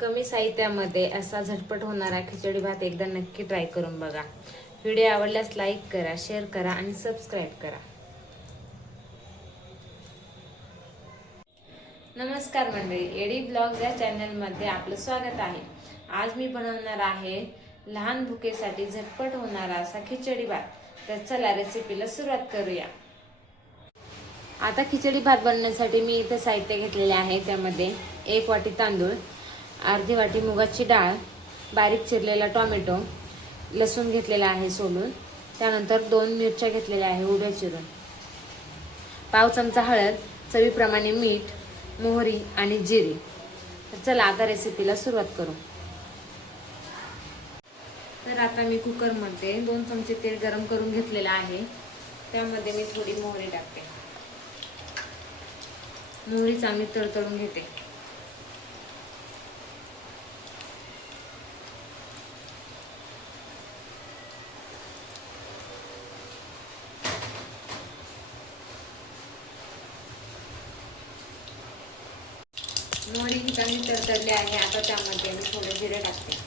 कमी साहित्यामध्ये असा झटपट होणारा खिचडी भात एकदा नक्की ट्राय करून बघा। व्हिडिओ आवडल्यास लाईक करा, शेअर करा आणि सबस्क्राईब करा। नमस्कार मंडळी, एडी ब्लॉग्स या चॅनलमध्ये आपलं स्वागत आहे। आज मी बनवणार आहे लहान भुकेसाठी झटपट होणारा असा खिचडी भात। तर चला रेसिपीला सुरुवात करूया। आता खिचडी भात बनवण्यासाठी मी इथे साहित्य घेतलेले आहे। त्यामध्ये 1 वाटी तांदूळ, अर्धी वाटी मुगाची डाळ, बारीक चिरलेला टोमॅटो, लसूण घेतलेला आहे सोलून, त्यानंतर 2 मिरच्या घेतलेल्या आहे उभ्या चिरून, पाव चमचा हळद, चवीप्रमाणे मीठ, मोहरी आणि जिरे। तर चला आता रेसिपीला सुरुवात करू। तर आता मी कुकरमध्ये 2 चमचे तेल गरम करून घेतलेले आहे। त्यामध्ये मी थोडी मोहरी टाकते। मोहरी चांगली तडतडून घेते। मोहरी चांगली तडतडली आहे। आता त्यामध्ये मी थोडे जिरे टाकते।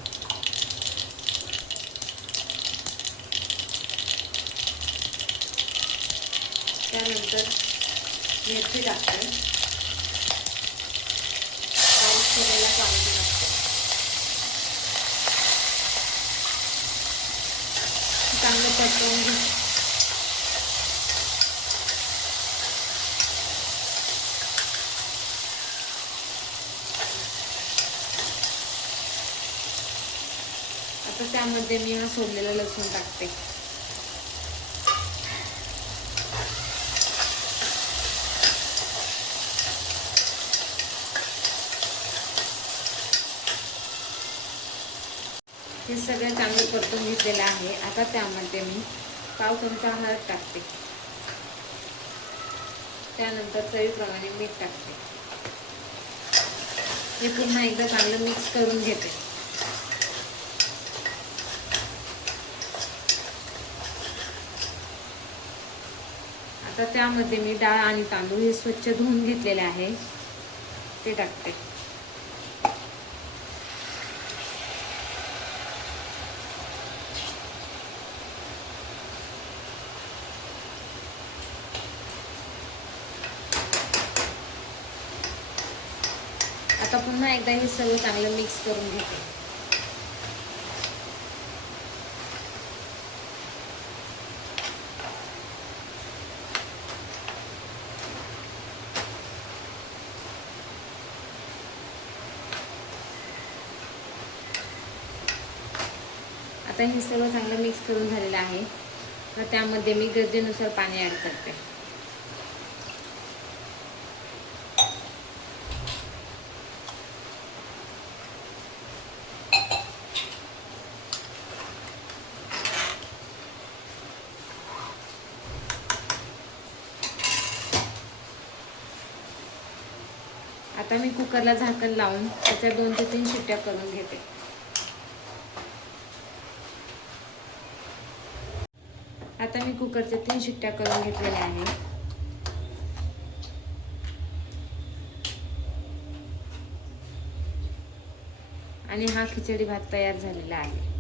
त्यानंतर मिरची टाकते, बारीक चिरलेला टोमॅटो टाकते, चांगलं परतवून घेते। आता त्यामध्ये मी हा सोललेला लसूण टाकते। हे सगळं चांगलं परतून घेतलेलं आहे। आता त्यामध्ये मी पाव चमचा हळद टाकते, त्यानंतर चवीप्रमाणे मीठ टाकते। हे पुन्हा एकदा चांगलं मिक्स करून घेते। आता त्यामध्ये मी डाळ आणि तांदूळ हे स्वच्छ धुवून घेतलेले आहे, ते टाकते। आता पुन्हा एकदा हे सगळं चांगलं मिक्स करून घेते। आता हे सगळं चांगलं मिक्स करून झालेलं आहे। तर त्यामध्ये मी गरजेनुसार पाणी ऍड करते। आता मी कुकरला झाकण लावून त्याच्या 2 ते 3 शिट्ट्या करून घेते। आता मी कुकरच्या 3 शिट्ट्या करून घेतलेल्या आहे। आणि हा खिचडी भात तयार झालेला आहे।